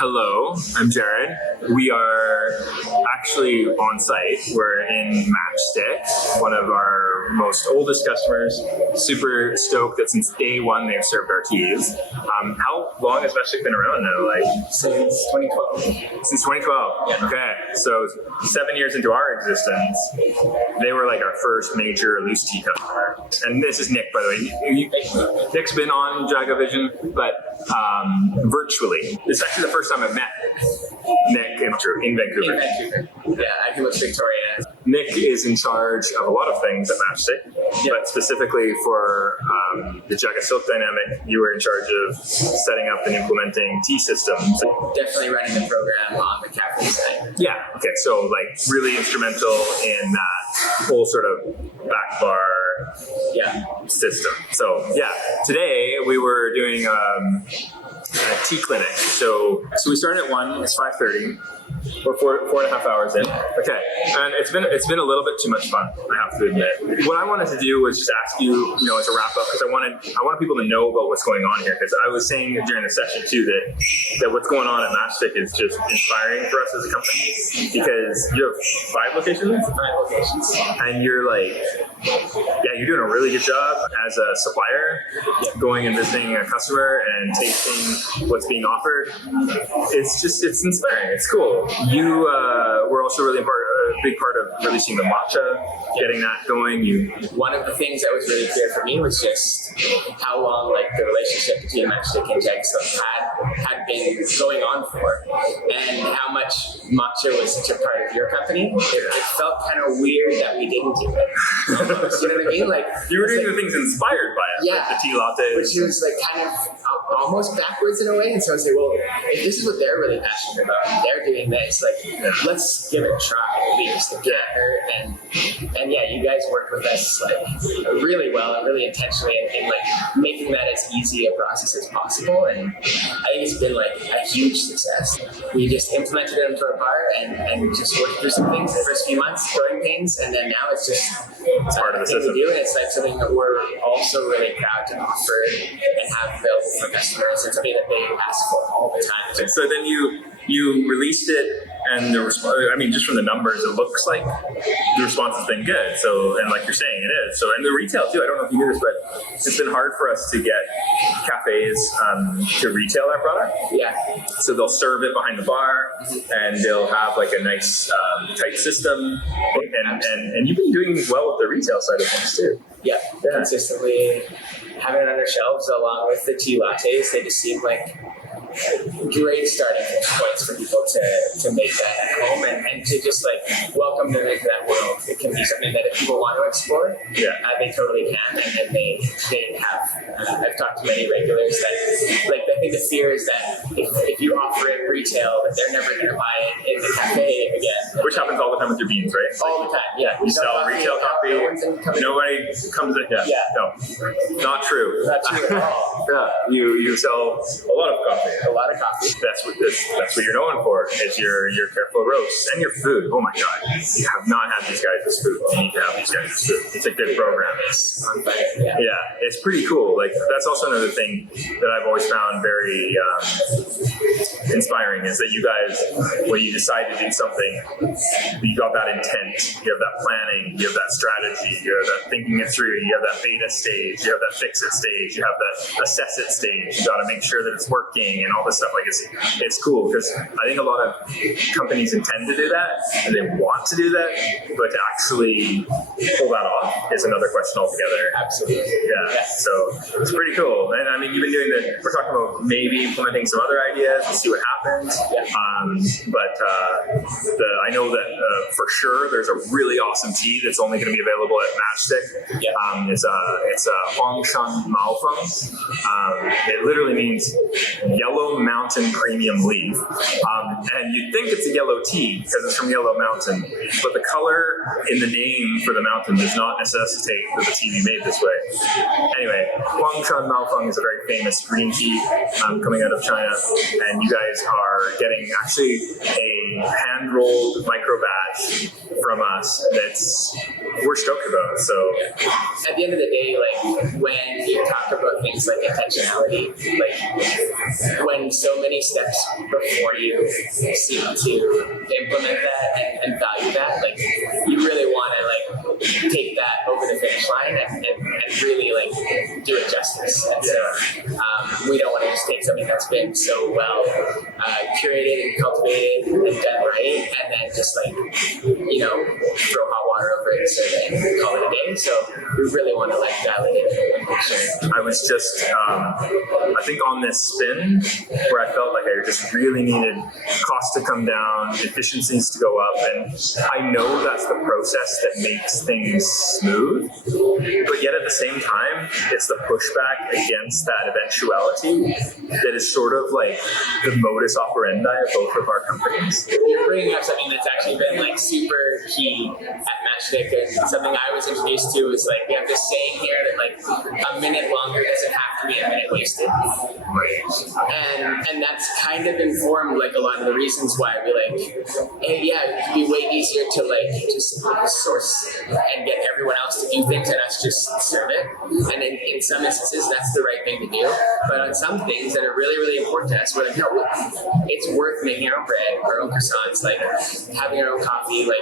Hello, I'm Jared. We are actually on site. We're in Matchstick, one of our most oldest customers. Super stoked that since day one they've served our teas. How long has Matchstick been around now? Since 2012. Since 2012? Yeah. Okay, so 7 years into our existence, they were like our first major loose tea customer. And this is Nick, by the way. Nick's been on JagaVision, but virtually. It's actually the first time I've met Nick in Vancouver. In Vancouver. Yeah, I can look Victoria. Nick is in charge of a lot of things at Matchstick, but specifically for the JagaSilk dynamic, you were in charge of setting up and implementing tea systems. Definitely running the program on the cafe side. Yeah, okay, so like really instrumental in that whole sort of back bar system. So yeah, today we were doing a tea clinic. So we started at 1, it's 5:30. We're four and a half hours in. Okay, and it's been a little bit too much fun, I have to admit. What I wanted to do was just ask you, as a wrap up, because I wanted people to know about what's going on here. Because I was saying during the session too that what's going on at Matchstick is just inspiring for us as a company, because you have 5 locations. 5 locations. And you're like, you're doing a really good job as a supplier, going and visiting a customer and tasting what's being offered. It's inspiring. It's cool. You were also really a big part of releasing the matcha, getting that going. One of the things that was really clear for me was just how long the relationship between Matchstick and JagaSilk had been going on for, and how much matcha was such a part of your company. It felt kind of weird that we didn't do it. You know what I mean? You were doing the things inspired by it, like the tea lattes, which was kind of almost backwards in a way. And so I was like, well, if this is what they're really passionate about, and they're doing this, let's give it a try at least. And you guys worked with us really well and really intentionally in making that as easy a process as possible. And I think it's been a huge success. We just implemented it into our bar and just worked through some things the first few months, growing pains, and then now it's just part of the system. We do, and it's something that we're also really proud to offer and have available for customers, and something that they ask for all the time. And so then you released it, and the response, just from the numbers, it looks like the response has been good. So, and like you're saying, it is. So, and the retail too, I don't know if you knew this, but it's been hard for us to get cafes to retail our product. Yeah. So they'll serve it behind the bar, and they'll have a nice type system. And you've been doing well with the retail side of things too. Yeah. Consistently having it on their shelves along with the tea lattes. They just seem like great starting points for people to make that at home and to just welcome them into that world. It can be something that if people want to explore, they totally can, and they have. I've talked to many regulars that I think the fear is that if you offer it retail, that they're never going to buy it in the cafe again. Which happens all the time with your beans, right? All the time, yeah. You sell retail coffee, nobody comes in. Yeah. No, not true. Not true at all. You sell a lot of coffee. A lot of coffee. That's what you're known for, is your careful roasts and your food. Oh my God, you have not had these guys' food. You need to have these guys' food. It's a good program. Yeah, it's pretty cool. That's also another thing that I've always found very inspiring, is that you guys, when you decide to do something, you got that intent, you have that planning, you have that strategy, you have that thinking it through, you have that beta stage, you have that fix it stage, you have that assess it stage. You got to make sure that it's working and all this stuff. It's cool, because I think a lot of companies intend to do that and they want to do that, but to actually pull that off is another question altogether. Absolutely. Yeah. So it's pretty cool. And you've been doing we're talking about maybe implementing some other ideas and see what happens. Yeah. I know that for sure there's a really awesome tea that's only going to be available at Matchstick. Yeah. It's a Huang Shan Mao Feng. It literally means yellow mountain premium leaf. And you'd think it's a yellow tea because it's from Yellow Mountain, but the color in the name for the mountain does not necessitate that the tea be made this way. Anyway, Huang Shan Mao Feng is a very famous green tea coming out of China, and you guys are getting actually a hand-rolled micro batch from us that's we're stoked about. So at the end of the day, like when you talk about things like intentionality, like when so many steps before you seem to implement that and value that, like you really want to like take that over the finish line and really like do it justice. And so we don't want to just take something that's been so well curated and cultivated and done right, and then just like throw hot water over it and call it a day. So we really want to like dial it in and make sure. I was just, I think on this spin where I felt like I just really needed costs to come down, efficiencies to go up, and I know that's the process that makes things smooth, but yet at the same time, it's the pushback against that eventuality that is sort of like the modus operandi of both of our companies. You're bringing up something that's actually been like super key at Matchstick, and something I was introduced to is like we have this saying here that like a minute longer doesn't have to be a minute wasted. And that's kind of informed like a lot of the reasons why we like, hey, yeah, it could be way easier to like just source and get everyone else to do things and us just serve it. And in some instances, that's the right thing to do. But on some things that are really, really important to us, we're like, no, it's worth making our own bread, our own croissants, like having our own coffee, like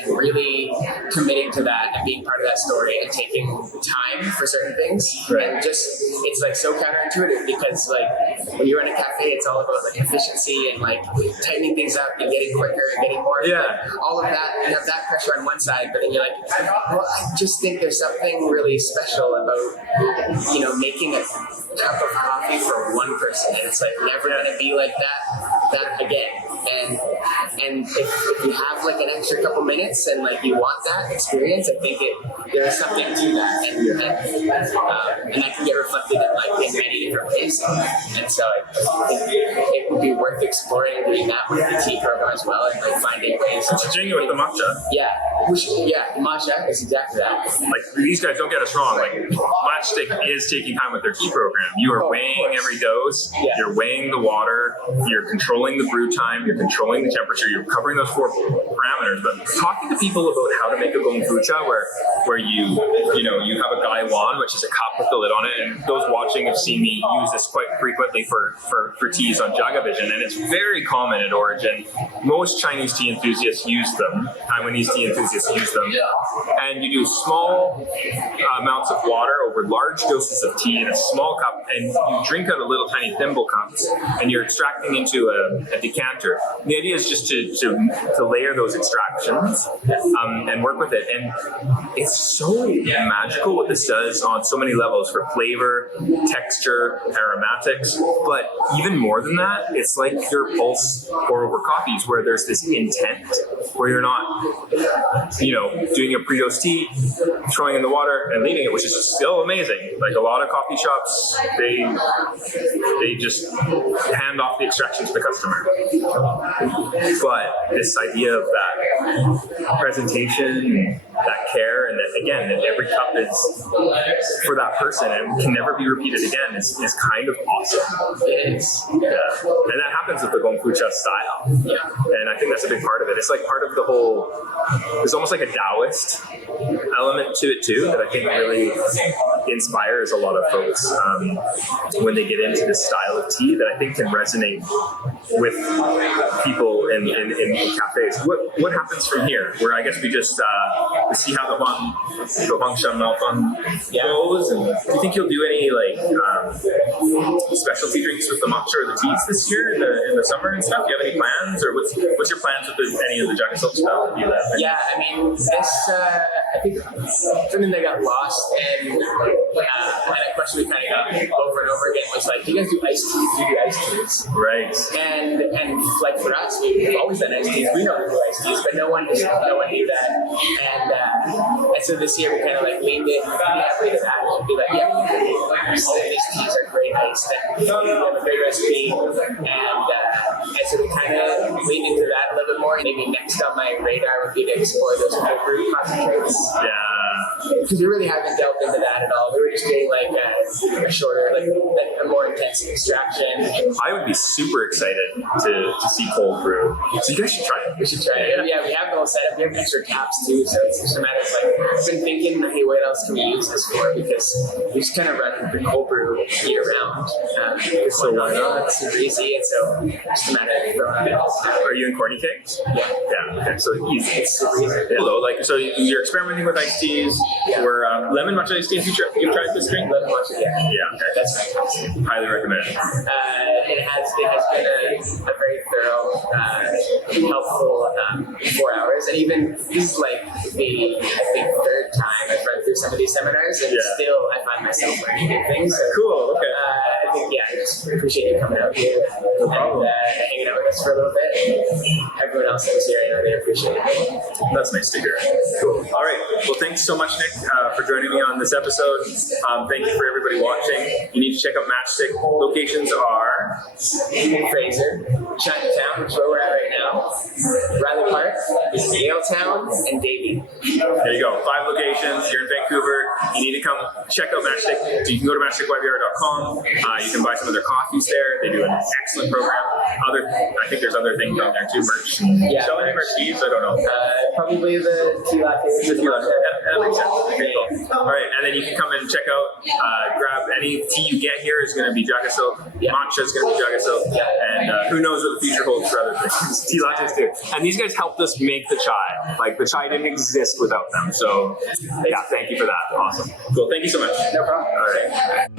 and really committing to that and being part of that story and taking time for certain things. Right. And just it's like so counterintuitive because like when you run a cafe, it's all about like efficiency and like tightening things up and getting quicker and getting more. Yeah. Like, all of that, you have that pressure on one side, but then you're like, well, I just think there's something really special about making a cup of coffee for one person, and it's like never gonna be like that again. And if you have like an extra couple minutes and like you want that experience, I think there is something to that, and that can get reflected in many different ways. And so I think it would be worth exploring doing that with the tea program as well, and like finding ways. You're doing it with the matcha. Yeah, matcha is exactly that. Like these guys, don't get us wrong. Like Matchstick is taking time with their tea program. You are weighing every dose. Yeah. You're weighing the water. You're controlling the brew time. You're controlling the temperature. You're covering those 4 parameters. But talking to people about how to make a gongfucha, where you have a gaiwan, which is a cup with the lid on it, and those watching have seen me use this quite frequently for teas on JagaVision, and it's very common at Origin. Most Chinese tea enthusiasts use them. Taiwanese tea enthusiasts use them. And you do small amounts of water over large doses of tea in a small cup, and you drink out of little tiny thimble cups, and you're extracting into a decanter. The idea is just to layer those extractions and work with it. And it's so magical what this does on so many levels for flavor, texture, aromatics. But even more than that, it's like your pulse pour over coffees where there's this intent, where you're not, doing a pre-dose tea, throwing in the water and leaving it, which is still amazing. Like a lot of coffee shops, they just hand off the extraction to the customer. But this idea of that presentation, that care, and that again, that every cup is for that person and can never be repeated again is kind of awesome. It is. Yeah. And that happens with the gongfucha style. Yeah. And I think that's a big part of it. It's like part of the whole, there's almost like a Taoist element to it too, that I think really inspires a lot of folks when they get into this style of tea, that I think can resonate with people in cafes. What happens from here? Where I guess we just we see how the Huangshan Maofeng goes, and do you think you'll do any specialty drinks with the matcha or the teas this year in the summer and stuff? Do you have any plans, or what's your plans with any of the JagaSilk stuff? Yeah, I mean, this I think something that got lost, and a question we kind of got over and over again was like, do you guys do iced teas? Do you do iced teas? Right. And like for us, we've always done iced teas. We know how to do iced teas, but no one knew that. And so this year we kind of like leaned it heavily to that. We'd be like, all of these teas are great iced, and we have a great recipe. And so we kind of leaned into that a little bit more. Maybe next on my radar would be to explore those cold brew concentrates. Yeah. because we really haven't delved into that at all. We were just doing like a shorter, like a more intense extraction. I would be super excited to see cold brew. So you guys should try it. We should try it. Yeah, we have the whole setup. We have extra caps too, so it's just a matter of like, I've been thinking, hey, what else can we use this for? Because we just kind of run the cold brew year round. So why not? It's super easy, and so it's just a matter of throwing it all. Are you in corny cakes? Yeah. Yeah. Okay. So easy. It's super easy. Cool though. Like, so you're experimenting with iced teas. Yeah. Or lemon matcha iced teas. You've tried this drink? Lemon matcha, yeah. Yeah. Okay. That's fantastic. Highly recommend. It has been a very thorough, helpful 4 hours, and even this is like the third time I've run through some of these seminars, and still I find myself learning new things. So, Cool. Okay. I think I just appreciate you coming out here and hanging out with us for a little bit. And everyone else that was here, I know they appreciate it. That's nice to hear. Cool. All right. Well, thanks so much, Nick, for joining me on this episode. Thank you for everybody watching. You need to check out Matchstick. Locations are Fraser, Chinatown, which is where we're at right now, Riley Park, Yaletown, and Davie. There you go. 5 locations. You're in Vancouver. You need to come check out Matchstick. So you can go to matchstickyvr.com. You can buy some of their coffees there. They do an excellent program. I think there's other things on there too. Merch. Yeah. Sell any merch teas? I don't know. Probably the tea lattes. The tea latte. That makes sense. Okay, cool. All right, and then you can come and check out, grab any tea you get here is going to be JagaSilk. Yeah. Matcha is going to be JagaSilk. And who knows what the future holds for other things. Tea lattes too. And these guys helped us make the chai. Like, the chai didn't exist without them. So, yeah, thank you for that. Awesome. Cool. Thank you so much. No problem. All right.